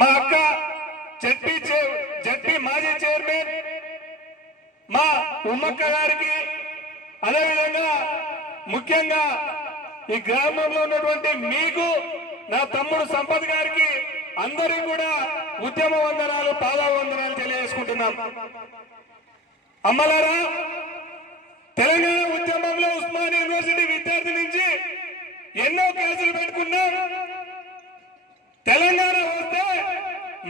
మా అక్క జడ్పీ మాజీ చైర్మన్ మా ఉమ్మక్క గారికి, అదేవిధంగా ముఖ్యంగా ఈ గ్రామంలో ఉన్నటువంటి మీకు, నా తమ్ముడు సంపత్ గారికి అందరికీ కూడా ఉద్యమ వందనాలు, పాదావందనాలు తెలియజేసుకుంటున్నాం. అమ్మలారా, తెలంగాణ ఉద్యమంలో ఉస్మానియా యూనివర్సిటీ విద్యార్థి నుంచి ఎన్నో కేసులు పెట్టుకున్నాం. తెలంగాణ వస్తే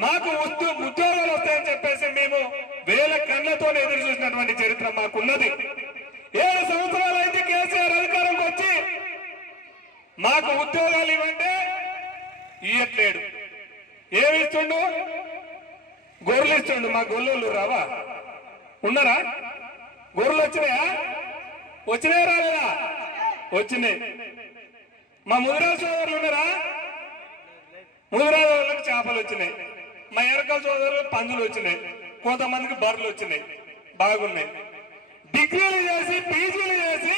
మాకు ఉద్యోగాలు వస్తాయని చెప్పేసి మేము వేల కళ్ళతో ఎదురు చూసినటువంటి చరిత్ర మాకున్నది. 7 సంవత్సరాలు అయితే కేసీఆర్ అధికారంకి వచ్చి మాకు ఉద్యోగాలు ఇవ్వంటే ఇయ్యట్లేడు. ఏమి ఇస్తుండు? గొర్రెలు ఇస్తుండు. మా గొర్రెలు రావా? ఉన్నారా? గొర్రెలు వచ్చినాయా? వచ్చినాయి రాలేదా? వచ్చినాయి. మా ముదిరాజు సోదరులు ఉన్నారా? ముదిరాజు వాళ్ళకి చేపలు వచ్చినాయి. మా ఎరకల సోదరులు పందులు వచ్చినాయి. కొంతమందికి బర్రెలు వచ్చినాయి. బాగున్నాయి. డిగ్రీలు చేసి పీజీలు చేసి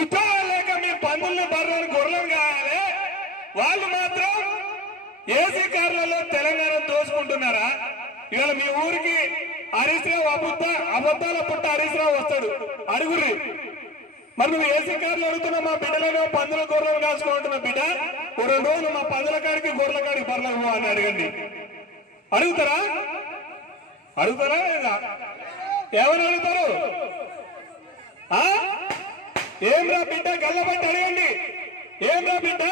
ఉద్యోగాలు లేక మీ పందులను బర్రెలను గొర్రెలను కావాలి. వాళ్ళు మాత్రం ఏసీ కార్లలో తెలంగాణ దోచుకుంటున్నారా? ఇవాళ మీ ఊరికి హరీష్ రావు అబద్ధాల పుట్ట హరీష్ రావు వస్తాడు, అడుగుర్రి. మరి నువ్వు ఏసీ కార్లు అడుగుతున్నావు, మా బిడ్డలను పందుల గొర్రెలు కాల్చుకుంటున్నా బిడ్డ, 2 రోజులు మా పందుల కాడికి గొర్రెల కాడికి బర్రెలకు అని అడగండి. అడుగుతారా? అడుగుతారా లేదా? ఏమని అడుగుతారు? ఏమ్రా బిడ్డ గల్లబట్టి అడగండి. ఏమ్రా బిడ్డ,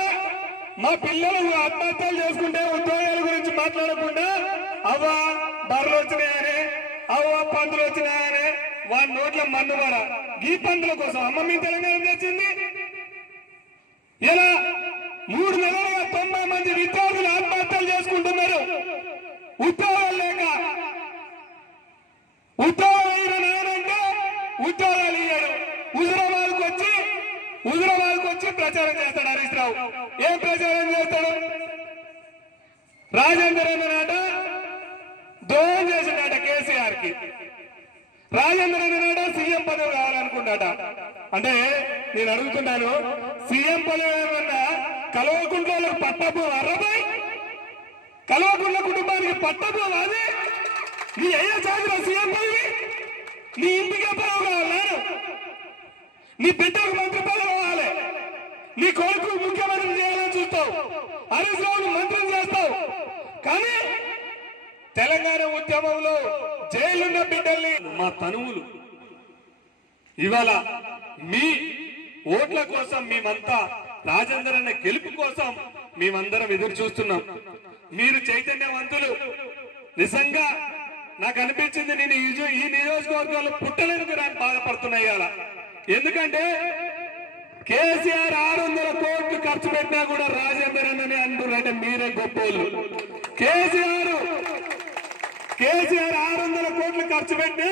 మా పిల్లలు ఆత్మహత్యలు చేసుకుంటే ఉద్యోగాల గురించి మాట్లాడకుండా అవ్వ బర్రెలు వచ్చినాయనే, అవ్వ పందులు వచ్చినాయనే వాడి నోట్ల మన్ను పడ ఈ పందుల కోసం అమ్మ మీ తెలంగాణ తెచ్చింది. ఇలా 3 నెలలుగా 90 మంది విద్యార్థులు ఆత్మహత్యలు చేసుకుంటున్నారు ఉద్యోగాలు లేక. ఉద్యోగాలు అయిన నానంటే ఉద్యోగాలు ఇయ్యాడు. హుజురాబాద్కు వచ్చి ప్రచారం చేస్తాడు హరీష్ రావు. ఏం ప్రచారం చేస్తాడు? రాజేందర్ అన్ననాట దోహం చేసినాట కేసీఆర్ కి. రాజేందర్ అన్ననాట సీఎం పదవి కావాలనుకున్నాట. అంటే నేను అడుగుతున్నాను, సీఎం పదవి ఏమన్నా కల్వకుంట్ల పట్టపు అర్రబాయ్, కల్వకుంట్ల కుటుంబానికి పట్టపు అది నీ అయ్యే చాలు సీఎం పదవి. నీ ఇంటికే పదవి కావాలి, నీ బిడ్డకు మంత్రి పదవి కావాలి, నీ కొడుకు ముఖ్యమంత్రి చేయాలని చూస్తావు, హరీష్ రావును మంత్రిని చేస్తావు. కానీ తెలంగాణ ఉద్యమంలో జైలున్న బిడ్డల్ని మా తనువులు ఇవాళ మీ ఓట్ల కోసం మేమంతా రాజేందర్ అన్న గెలుపు కోసం మేమందరం ఎదురు చూస్తున్నాం. మీరు చైతన్యవంతులు. నిజంగా నాకు అనిపించింది, నేను ఈ నియోజకవర్గంలో పుట్టలేని బాధపడుతున్నాయి. ఎందుకంటే కేసీఆర్ 600 కోట్లు ఖర్చు పెట్టినా కూడా రాజేందర్ అన్ననే అంటున్నారంటే మీరే గొప్పోళ్ళు. కేసీఆర్ 600 కోట్లు ఖర్చు పెట్టినా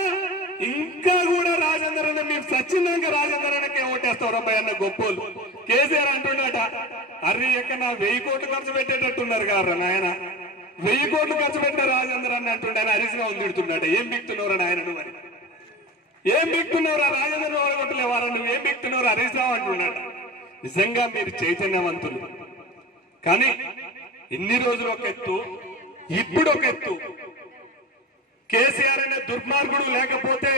ఇంకా కూడా రాజేందర్ అన్న మేము సచ్చినాక రాజేందర్ అన్నకే ఓటేస్తాం అబ్బాయి అన్న గొప్పోళ్ళు. కేసీఆర్ అంటున్నాట, అరే ఎక్కడ 1000 కోట్లు ఖర్చు పెట్టేటట్టున్నారు కదా నాయన, 1000 కోట్లు ఖర్చు పెట్టిన రాజేందర్ అన్న అంటుండే హరీష్ రావు తిడుతున్నాట. ఏం బిక్తున్నారా నాయన నువ్వు? ఏం బిక్తున్నావురా? రాజేందర్ ఓడగొట్టలేవారా? నువ్వు ఏం బిక్తున్నావు హరీష్ రావు అంటున్నాడు. నిజంగా మీరు చైతన్యవంతులు. కానీ ఇన్ని రోజులు ఒక ఎత్తు, ఇప్పుడు ఒక ఎత్తు. కేసీఆర్ అనే దుర్మార్గుడు లేకపోతే,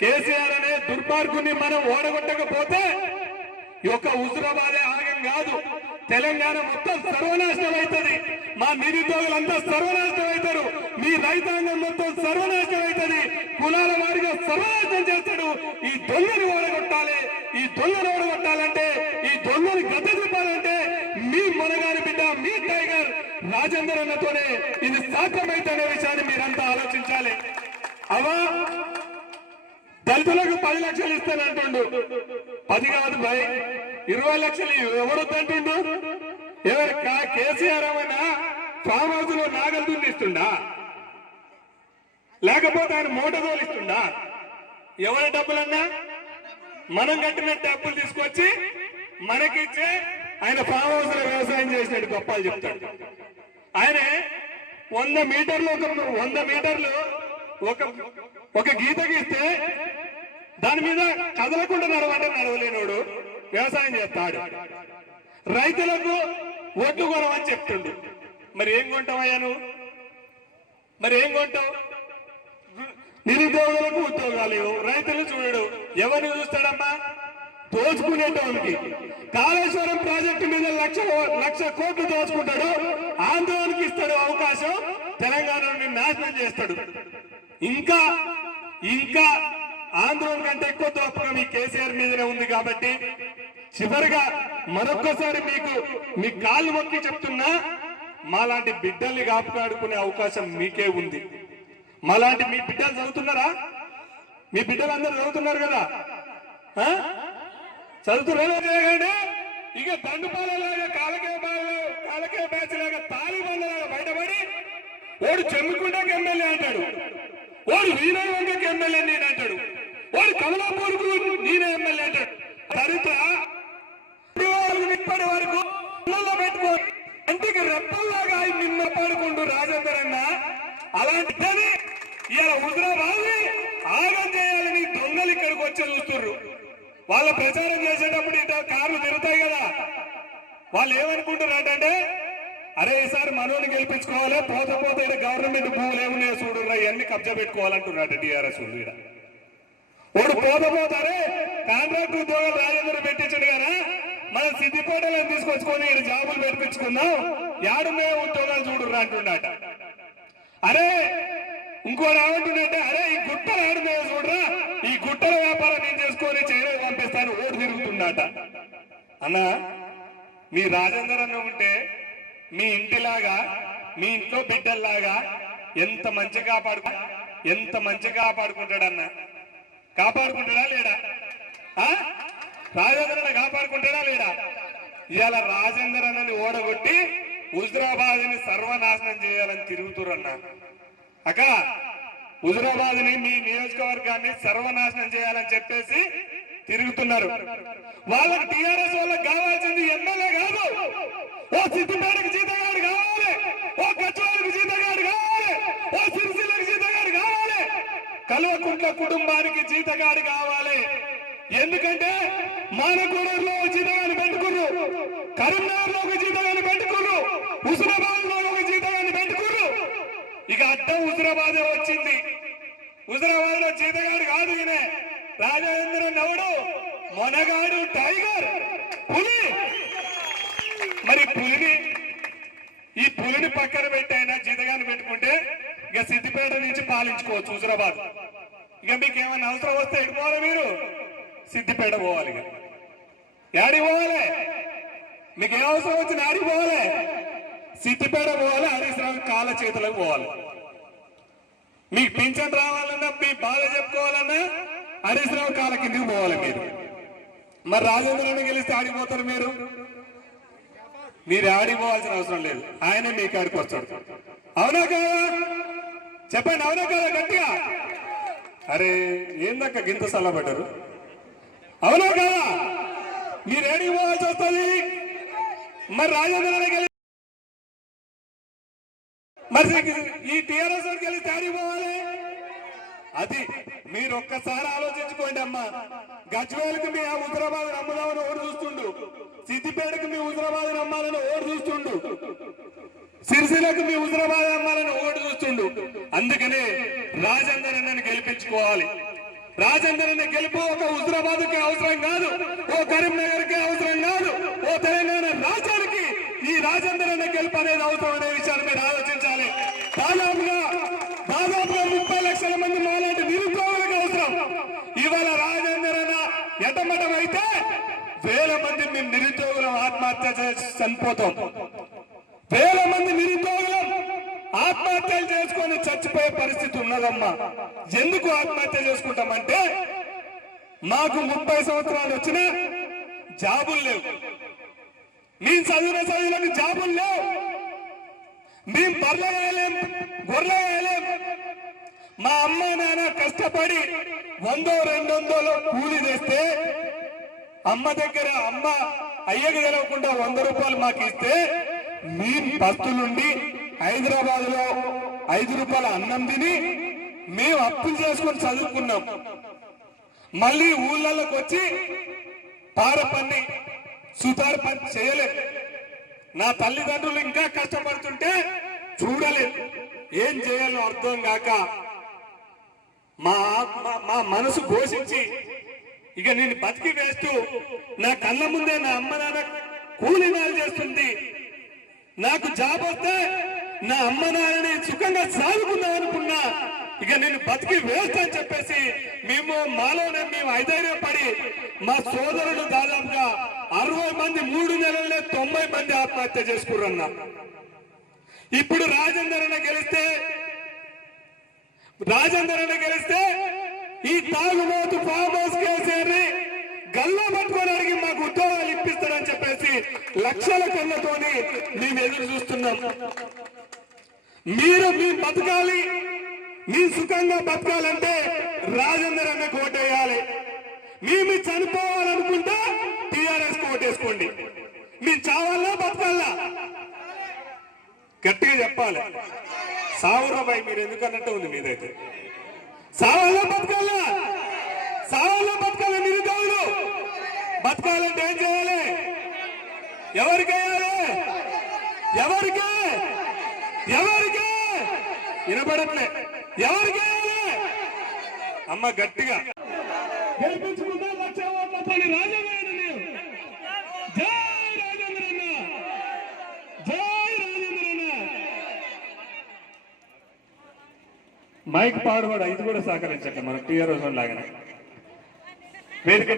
కేసీఆర్ అనే దుర్మార్గుని మనం ఓడగొట్టకపోతే ఈ యొక్క హుజురాబాదే ఆగం కాదు, తెలంగాణ మొత్తం సర్వనాశనం అవుతుంది. మా నిరుద్యోగులంతా సర్వనాశనం అవుతారు. మీ రైతాంగం మొత్తం సర్వనాశనం అవుతుంది. కులాల వారిగా సర్వనాశనం చేస్తాడు. ఈ దొంగని ఓడగొట్టాలి. ఈ దొంగను ఓడగొట్టాలంటే, ఈ దొంగని గద్దె చూపాలంటే మీ మొనగారి బిడ్డ, మీ టైగర్ రాజేందర్ అన్నతోనే ఇది సాధ్యమైతే అనే విషయాన్ని మీరంతా ఆలోచించాలి. అవా దళితులకు 10 లక్షలు ఇస్తానంటుండు. 10 కాదు భయ్, 20 లక్షలు ఎవరు అంటుండు? ఎవరు? కేసీఆర్ ఏమన్నా ఫామ్ హౌస్ లో నాగలు దున్నిస్తుండా? లేకపోతే ఆయన మోటదోలు ఇస్తుండా? ఎవరి డబ్బులన్నా మనం కట్టిన డబ్బులు తీసుకొచ్చి మనకిచ్చే ఆయన ఫామ్ హౌస్ లో వ్యవసాయం చేసినట్టు గొప్పలు చెప్తాడు. ఆయన 100 మీటర్లు ఒక గీత గీస్తే దాని మీద కదలకుండా నడవంటే నడవలేనోడు వ్యవసాయం చేస్తాడు. రైతులకు ఒడ్లు కొనమని చెప్తుండు. మరి ఏం కొంటావయ్యా నువ్వు? మరి ఏం కొంటావు? నిరుద్యోగులకు ఉద్యోగాలు, రైతులు చూడడు, ఎవరిని చూస్తాడమ్మా? దోచుకునేటోనికి. కాళేశ్వరం ప్రాజెక్టు మీద లక్ష కోట్లు దోచుకుంటాడు, ఆందోళనకి ఇస్తాడు అవకాశం, తెలంగాణని నాశనం చేస్తాడు. ఇంకా ఇంకా ఆందోళన కంటే ఎక్కువ దోపకం మీ కేసీఆర్ మీదనే ఉంది. కాబట్టి చివరిగా మరొక్కసారి మీ కాళ్ళు మొక్కి చెప్తున్నా, మాలాంటి బిడ్డల్ని కాపాడుకునే అవకాశం మీకే ఉంది. మాలాంటి మీ బిడ్డలు చదువుతున్నారా? మీ బిడ్డలందరూ చదువుతున్నారు కదా? చదువుతున్నారా? ఇక దండుపాలలాగా కాలకే బ్యాచ్ లాగా తాలిబాన్లాగా బయటపడి ఓడు చెమ్మికుండకి ఎమ్మెల్యే అంటాడు, ఓడు వీరవంగకి ఎమ్మెల్యే నేను అంటాడు, ఓడు కమలాపూర్కు నేనే ఎమ్మెల్యే అంటాడు. చరిత్ర ఇప్పటి వరకు పెట్టుకో ఇంటికి రెప్పల్లాగా నిన్న పాడుకుంటూ రాజేందర్ అన్న. అలాంటిదని ఇలా హుజరాబాద్ ఆగం చేయాలని దొంగలు ఇక్కడికి వచ్చి చూస్తున్నారు. వాళ్ళ ప్రచారం చేసేటప్పుడు ఇట్లా కార్లు తిరుగుతాయి కదా, వాళ్ళు ఏమనుకుంటున్నారు అంటే, అరే ఈసారి మనోని గెలిపించుకోవాలి, పోత ఇక్కడ గవర్నమెంట్ భూములు ఏమున్నాయో చూడురా, ఇవన్నీ కబ్జా పెట్టుకోవాలంటున్నాడు టీఆర్ఎస్. వాడు పోతారే కాంట్రాక్ట్ ఉద్యోగాలు రాజేంద్ర పెట్టించాడు కదా, మన సిద్దిపేటలో తీసుకొచ్చుకొని ఇక్కడ జాబులు పెట్టించుకుందాం, యాడున్నాయో ఉద్యోగాలు చూడురా అంటున్నాట. అరే ఇంకోటి ఏమంటుందంటే, అరే ఈ గుట్టలు ఆడున్నాయో చూడరా, ఈ గుట్టల వ్యాపారం నేను చేసుకొని చైనా పంపిస్తాను ఓటు తిరుగుతుందట. అన్న మీ రాజేందర్ అన్న ఉంటే మీ ఇంటిలాగా మీ ఇంట్లో బిడ్డల్లాగా ఎంత మంచిగా కాపాడుకుంటాడన్న. కాపాడుకుంటాడా లేడా? రాజేందర్ అన్న కాపాడుకుంటాడా లేడా? ఇవాళ రాజేందర్ అన్నని ఓడగొట్టి హుజరాబాద్ ని సర్వనాశనం చేయాలని తిరుగుతురన్న. అక్క హుజరాబాద్ ని మీ నియోజకవర్గాన్ని సర్వనాశనం చేయాలని చెప్పేసి తిరుగుతున్నారు. వాళ్ళకి టీఆర్ఎస్ వాళ్ళకి కావాల్సింది ఎమ్మెల్యే కాదు, ఓ సిద్దిపేటకి జీతగాడు కావాలి, ఓ గజ్వేల్కి జీతగాడు కావాలి, ఓ సిరిసిల్లకి జీతగాడు కావాలి, కల్వకుంట్ల కుటుంబానికి జీతగాడు కావాలి. ఎందుకంటే మానకూడూరులో ఒక జీతగాన్ని పెట్టుకున్నారు, కరీంనగర్లో ఒక జీతగాన్ని పెట్టుకున్నారు, హుజరాబాద్ లో ఒక జీతగాన్ని పెట్టుకున్నారు. ఇక అడ్డం హుజరాబాదే వచ్చింది. హుజరాబాద్ లో జీతగాడు కాదు ఈయనే రాజేంద్రన్ ఎవడు, మొనగాడు టైగర్ పులి. మరి ఈ పులిని పక్కన పెట్టైనా జీతగాన్ని పెట్టుకుంటే ఇక సిద్దిపేట నుంచి పాలించుకోవచ్చు హుజరాబాద్. ఇక మీకు ఏమైనా అవసరం వస్తే ఎటు పోవాలి? మీరు సిద్దిపేట పోవాలి. ఇక యాడికి పోవాలి? మీకు ఏ అవసరం వచ్చిన యాడికి పోవాలి? సిద్దిపేట పోవాలి, హరీష్ రావు కాళ్ళ చేతులకు పోవాలి. మీకు పింఛన్ రావాలన్నా, మీ బాధ చెప్పుకోవాలన్నా హరీష్ రావు కాళ్ళ కిందికి పోవాలి మీరు. మరి రాజేంద్రని గెలిస్తే ఆడిపోతారు మీరు? మీరు ఆడిపోవాల్సిన అవసరం లేదు, ఆయనే మీ కాడికి వస్తాడు. అవునా కాదా? చెప్పండి, అవునా కాదా? గట్టిగా. అరే ఏందక్క గింత సల్లబడ్డారు? అవునా కాదా? మీరు ఏడికి పోవాల్సి వస్తుంది. మరి రాజేంద్రని గెలి మరి ఈ టీఆర్ఎస్ గెలిస్తే ఆడికి పోవాలి. అది మీరు ఒక్కసారి ఆలోచించుకోండి అమ్మా. గజ్వేల్కి మీ హుజరాబాద్ అమ్ముదామని ఓటు చూస్తుండు, సిద్దిపేటకు మీ హుజరాబాద్ అమ్మాలని ఓటు చూస్తుండు, సిరిసిల్లకు మీ హుజరాబాద్ అమ్మాలని ఓటు చూస్తుండు. అందుకనే రాజేందర్ అన్నని గెలిపించుకోవాలి. రాజేందర్ అన్న గెలుపు ఒక హుజరాబాద్కి అవసరం కాదు, ఓ కరీంనగర్ కి అవసరం కాదు, ఓ తెలంగాణ రాష్ట్రానికి ఈ రాజేందర్ అన్న గెలుపు అనేది అవసరం అనే విషయాన్ని మీరు ఆలోచించాలి. దాదాపుగా 30 లక్షల మంది మాలాంటి నిరుద్యోగులకు అవసరం. ఇవాళ రాజేందర్ అన్న ఎటమటం అయితే వేల మంది మేము నిరుద్యోగులం ఆత్మహత్య చేసి చనిపోతాం. వేల మంది నిరుద్యోగులం ఆత్మహత్యలు చేసుకొని చచ్చిపోయే పరిస్థితి ఉన్నదమ్మా. ఎందుకు ఆత్మహత్య చేసుకుంటామంటే మాకు 30 సంవత్సరాలు వచ్చినా జాబులు లేవు, మేము చదివిన చదువులకు జాబులు లేవు, మేము బర్రె వేయలేం, గొర్రె వేయలేం. మా అమ్మ నాన్న కష్టపడి 100-200 కూలి తెస్తే అమ్మ దగ్గర అయ్యకి తెలవకుండా 100 రూపాయలు మాకు ఇస్తే మేము బస్తులుండి హైదరాబాద్ లో 5 రూపాయల అన్నం తిని మేము అప్పులు చేసుకొని చదువుకున్నాం. మళ్ళీ ఊళ్ళలోకి వచ్చి పార పని సుతారు పని చేయలేదు. నా తల్లిదండ్రులు ఇంకా కష్టపడుతుంటే చూడలేదు, ఏం చేయాలో అర్థం కాక మా మనసు ఘోషించి ఇక నేను బతికి వేస్తూ నా కళ్ళ ముందే నా అమ్మ నాన్న కూలీనాలు చేస్తుంది, నాకు జాబ్ వస్తే నా అమ్మ నాన్నని సుఖంగా సాగుకుందాం అనుకున్నా, ఇక నేను బతికి వేస్ట్ అని చెప్పేసి మాలోనే మేము ఐధైర్యపడి మా సోదరులు దాదాపుగా 60 మంది 3 నెలల్లో 90 మంది ఆత్మహత్య చేసుకురన్నా. ఇప్పుడు రాజేందర్ అన్న గెలిస్తే ఈ తాగుబోతు ఫామ్ హౌస్ కేసీఆర్ గల్లా పట్టుకొని అడిగి మాకు ఉద్యోగాలు ఇప్పిస్తాడని చెప్పేసి లక్షల కళ్ళతోని మేము ఎదురు చూస్తున్నాం. మీరు మీ బతకాలి, మీ సుఖంగా బతకాలంటే రాజేందర్ అన్న కోటేయాలి. మేము చనిపోవాలనుకుంటే టీఆర్ఎస్ కోటేసుకోండి. మేము చావాలా బతకాలా గట్టిగా చెప్పాలి. సావురాబాయి మీరు ఎందుకన్నట్టు ఉంది మీదైతే. సావాలా బతకాలా? సావాలా బతకాలి. నిరుద్యోగులు బతకాలంటే ఏం చేయాలి? ఎవరికేయాలి? ఎవరికి వినపడట్లే. ఎవరికేయాలి? అమ్మ గట్టిగా గెలిపించుకుందా 1,00,000 ఓట్లతో రాజేంద్ర జై రాజేంద్రన్న, జై రాజేంద్రన్న. మైక్ పాడువాడు ఇది కూడా సహకరించట్లే మన టీఆర్ఎస్ లాగానే వేదిక